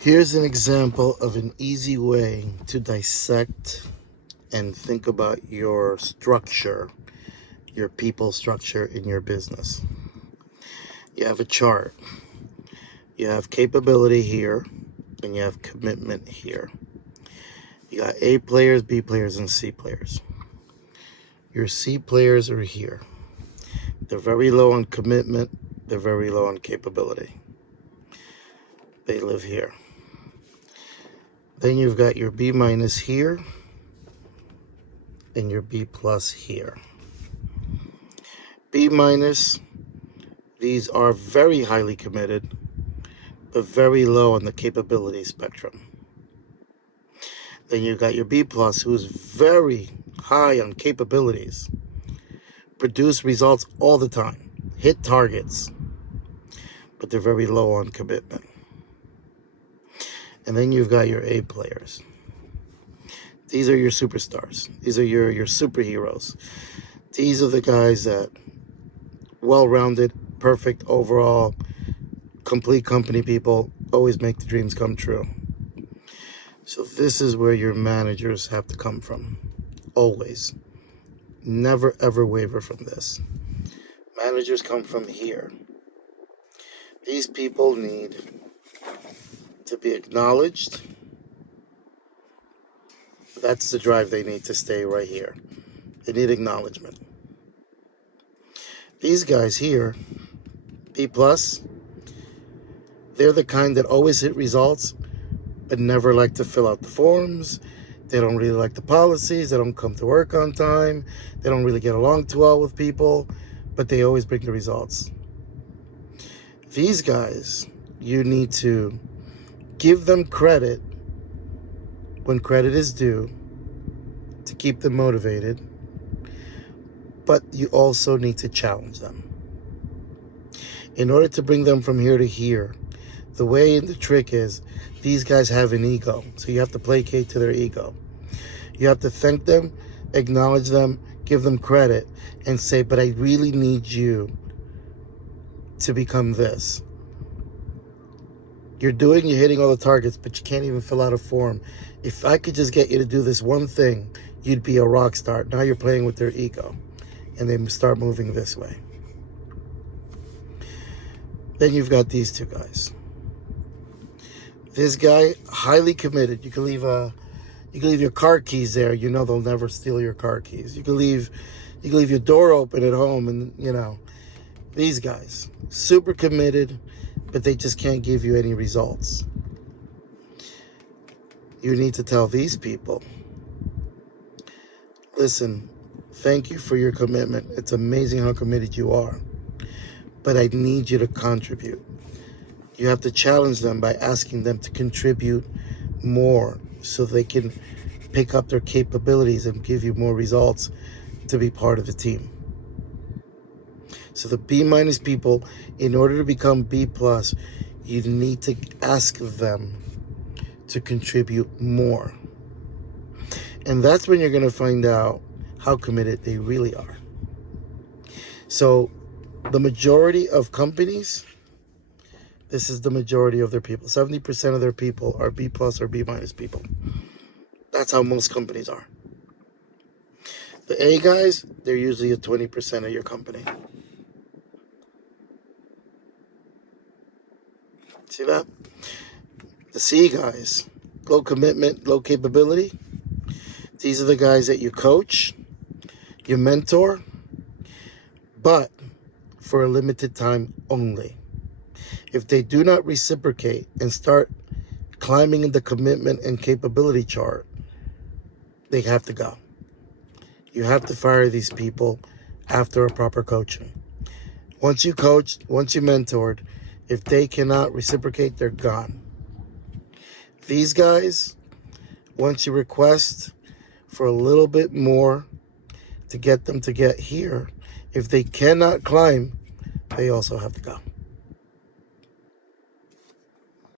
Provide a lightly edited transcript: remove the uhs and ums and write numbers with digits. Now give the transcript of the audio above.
Here's an example of an easy way to dissect and think about your structure, your people structure in your business. You have a chart. You have capability here, and you have commitment here. You got A players, B players, and C players. Your C players are here. They're very low on commitment. They're very low on capability. They live here. Then you've got your B minus here and your B plus here. B minus, these are very highly committed, but very low on the capability spectrum. Then you've got your B plus, who's very high on capabilities, produce results all the time, hit targets, but they're very low on commitment. And then you've got your A players. These are your superstars. These are your superheroes. These are the guys that well-rounded, perfect overall, complete company people always make the dreams come true. So this is where your managers have to come from. Always. Never ever waver from this. Managers come from here. These people need to be acknowledged. That's the drive they need to stay right here. They need acknowledgement. These guys here, B plus, they're the kind that always hit results, but never like to fill out the forms. They don't really like the policies. They don't come to work on time. They don't really get along too well with people, but they always bring the results. These guys, you need to give them credit when credit is due to keep them motivated, but you also need to challenge them. In order to bring them from here to here, the way and the trick is these guys have an ego, so you have to placate to their ego. You have to thank them, acknowledge them, give them credit, and say, but I really need you to become this. You're hitting all the targets, but you can't even fill out a form. If I could just get you to do this one thing, you'd be a rock star. Now you're playing with their ego, and they start moving this way. Then you've got these two guys. This guy, highly committed. You can leave your car keys there. You know they'll never steal your car keys. You can leave your door open at home, and these guys, super committed, but they just can't give you any results. You need to tell these people, listen, thank you for your commitment. It's amazing how committed you are, but I need you to contribute. You have to challenge them by asking them to contribute more so they can pick up their capabilities and give you more results to be part of the team. So the B minus people, in order to become B plus, you need to ask them to contribute more. And that's when you're going to find out how committed they really are. So the majority of companies, this is the majority of their people. 70% of their people are B plus or B minus people. That's how most companies are. The A guys, they're usually at 20% of your company. See that? The C guys, low commitment, low capability. These are the guys that you coach, you mentor, but for a limited time only. If they do not reciprocate and start climbing in the commitment and capability chart, they have to go. You have to fire these people after a proper coaching. Once you coached, once you mentored, if they cannot reciprocate, they're gone. These guys, once you request for a little bit more to get them to get here, if they cannot climb, they also have to go.